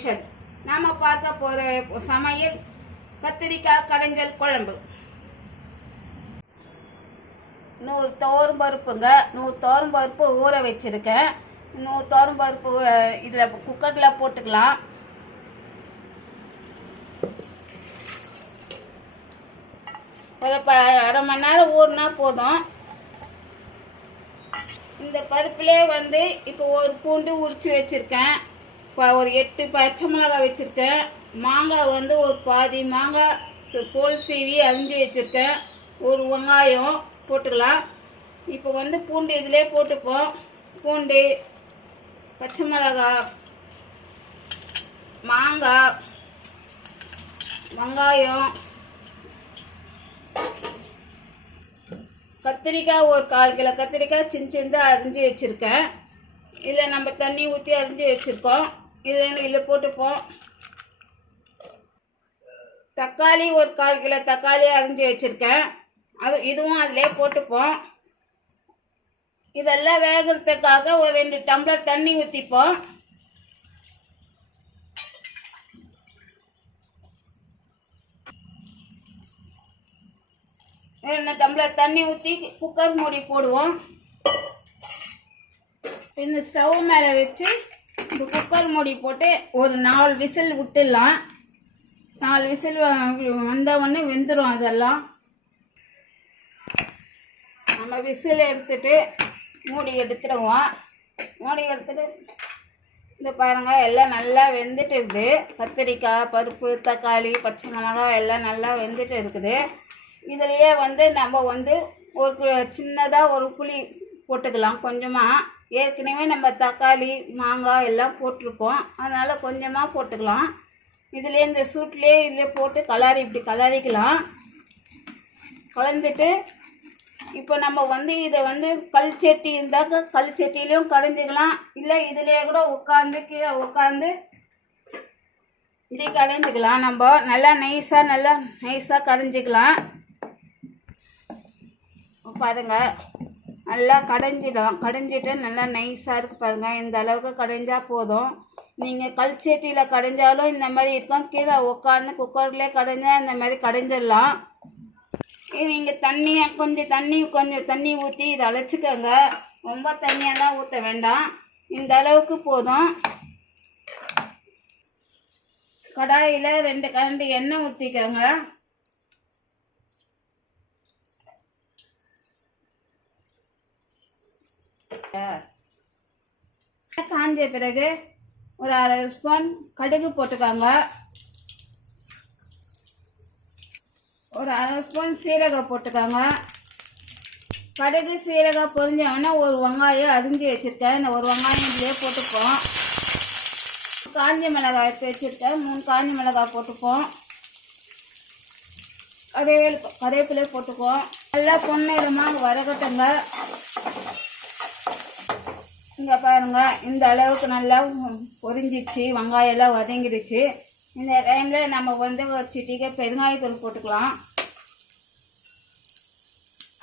Special. நாம் பார்க்க போகிற சமையல் கத்திரிக்காய் கடைஞ்சல் குழம்பு. 100 துவரம் பருப்புங்க. 100 துவரம் பருப்பு ஊற வச்சுருக்கேன். 100 துவரம் பருப்பு இதில் குக்கரில் போட்டுக்கலாம். ஒரு அரை மணி நேரம் ஊறினா போதும். இந்த பருப்புலே வந்து இப்போ ஒரு பூண்டு உரித்து வச்சுருக்கேன். இப்போ ஒரு 8 பச்சை மிளகாய் வச்சுருக்கேன். மாங்காய் வந்து ஒரு பாதி மாங்காய் தோல் சீவி அரிஞ்சு வச்சுருக்கேன். ஒரு வெங்காயம் போட்டுக்கலாம். இப்போ வந்து பூண்டு இதிலே போட்டுப்போம். பூண்டு, பச்சை மிளகாய், மாங்காய், வெங்காயம், கத்திரிக்காய் ஒரு 1/4 கிலோ கத்திரிக்காய் சின்ன அரிஞ்சு வச்சுருக்கேன். இதில் நம்ம தண்ணி ஊற்றி அரிஞ்சு வச்சுருக்கோம். இதில் போட்டுப்போம். தக்காளி ஒரு 1/4 கிலோ தக்காளி அரிஞ்சு வச்சுருக்கேன். இதுவும் அதிலே போட்டுப்போம். இதெல்லாம் வேகிறதுக்காக ஒரு 2 டம்ளர் தண்ணி ஊற்றிப்போம். ரெண்டு டம்ளர் தண்ணி ஊற்றி குக்கர் மூடி போடுவோம். இந்த ஸ்டவ் மேலே வச்சு இந்த குக்கர் மூடி போட்டு ஒரு 4 விசில் விட்டுடலாம். 4 விசில் வந்த உடனே வெந்துடும். அதெல்லாம் நம்ம விசில் எடுத்துட்டு மூடி எடுத்துடுவோம். மூடி எடுத்துட்டு இந்த பாருங்கள், எல்லாம் நல்லா வெந்துட்டு இருக்குது. கத்திரிக்காய், பருப்பு, தக்காளி, பச்சை மிளகாய் எல்லாம் நல்லா வெந்துட்டு இருக்குது. இதுலேயே வந்து நம்ம வந்து ஒரு சின்னதாக ஒரு புளி போட்டுக்கலாம் கொஞ்சமாக. ஏற்கனவே நம்ம தக்காளி, மாங்காய் எல்லாம் போட்டிருக்கோம். அதனால் கொஞ்சமாக போட்டுக்கலாம். இதிலே இந்த சூட்லேயே இதில் போட்டு இப்படி கலரிக்கலாம். கலந்துட்டு இப்போ நம்ம வந்து இதை வந்து கல் சட்டி இருந்தாக்க கல் சட்டிலையும் கடைஞ்சிக்கலாம். இல்லை இதிலே கூட கீழே உட்காந்து இப்படி கடைஞ்சிக்கலாம். நம்ம நல்லா நைஸாக கரைஞ்சிக்கலாம். பாருங்கள், நல்லா கடைஞ்சிட்டு நல்லா நைஸாக இருக்குது பாருங்கள். இந்த அளவுக்கு கடைஞ்சால் போதும். நீங்கள் கல் சட்டியில் கடைஞ்சாலும் இந்த மாதிரி இருக்கும். கீழே உட்காந்து குக்கர்லேயே கடைஞ்சால் இந்த மாதிரி கடைஞ்சிடலாம். நீங்கள் கொஞ்சம் தண்ணி ஊற்றி இதை அழைச்சிக்கோங்க. ரொம்ப தண்ணியெல்லாம் ஊற்ற வேண்டாம். இந்த அளவுக்கு போதும். கடாயில் 2 கரண்டி எண்ணெய் ஊற்றிக்கோங்க. காஞ்ச பிறகு ஒரு 1/2 ஸ்பூன் கடுகு போட்டுக்கோங்க. ஒரு 1/2 ஸ்பூன் சீரகம் போட்டுக்கோங்க. கடுகு சீரகம் பொரிஞ்சவொடனே ஒரு வெங்காயம் அரிஞ்சு வச்சுருக்கேன். இந்த ஒரு வெங்காயம் இதுலேயே போட்டுப்போம். காஞ்ச மிளகாய் எடுத்து வச்சுருக்கேன். 3 காஞ்ச மிளகாய் போட்டுப்போம். கருவேப்பிலை போட்டுக்குவோம். நல்லா பொன்னிறமாக வதக்கட்டுங்க. இங்கே பாருங்கள், இந்த அளவுக்கு நல்லா பொரிஞ்சிச்சு. வெங்காயம் எல்லாம் வதங்கிடுச்சு. இந்த டைமில் நம்ம வந்து ஒரு சிட்டிகை பெருங்காயத்தூள் போட்டுக்கலாம்.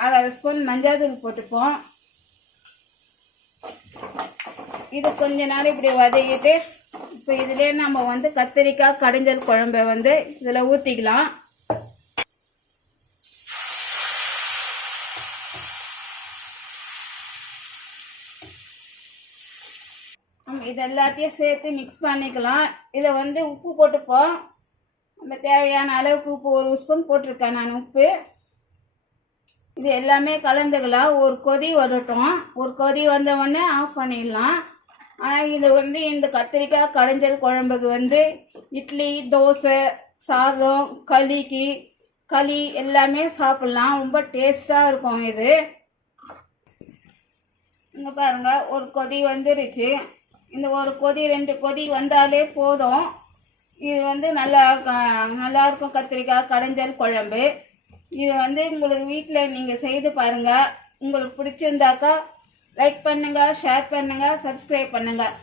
1/2 ஸ்பூன் மஞ்சள் தூள் போட்டுப்போம். இது கொஞ்ச நேரம் இப்படி வதக்கிட்டு இப்போ இதிலே நம்ம வந்து கத்திரிக்காய் கடைஞ்சல் குழம்பை வந்து இதில் ஊற்றிக்கலாம். இது எல்லாத்தையும் சேர்த்து மிக்ஸ் பண்ணிக்கலாம். இதில் வந்து உப்பு போட்டுப்போம். நம்ம தேவையான அளவுக்கு உப்பு 1 ஸ்பூன் போட்டிருக்கேன் நான் உப்பு. இது எல்லாமே கலந்துக்கலாம். ஒரு கொதி வரட்டும். ஒரு கொதி வந்த உடனே ஆஃப் பண்ணிடலாம். ஆனால் இது வந்து இந்த கத்திரிக்காய் கடைஞ்சல் குழம்புக்கு வந்து இட்லி, தோசை, சாதம், களி எல்லாமே சாப்பிட்லாம். ரொம்ப டேஸ்ட்டாக இருக்கும் இது. இங்கே பாருங்கள், ஒரு கொதி வந்துருச்சு. இந்த ஒரு கொதி 2 கொதி வந்தாலே போதும். இது வந்து நல்லாயிருக்கும் கத்திரிக்காய் கடைஞ்சல் குழம்பு. இது வந்து உங்களுக்கு வீட்டில் நீங்கள் செய்து பாருங்கள். உங்களுக்கு பிடிச்சிருந்தாக்கா லைக் பண்ணுங்கள், ஷேர் பண்ணுங்கள், சப்ஸ்கிரைப் பண்ணுங்கள்.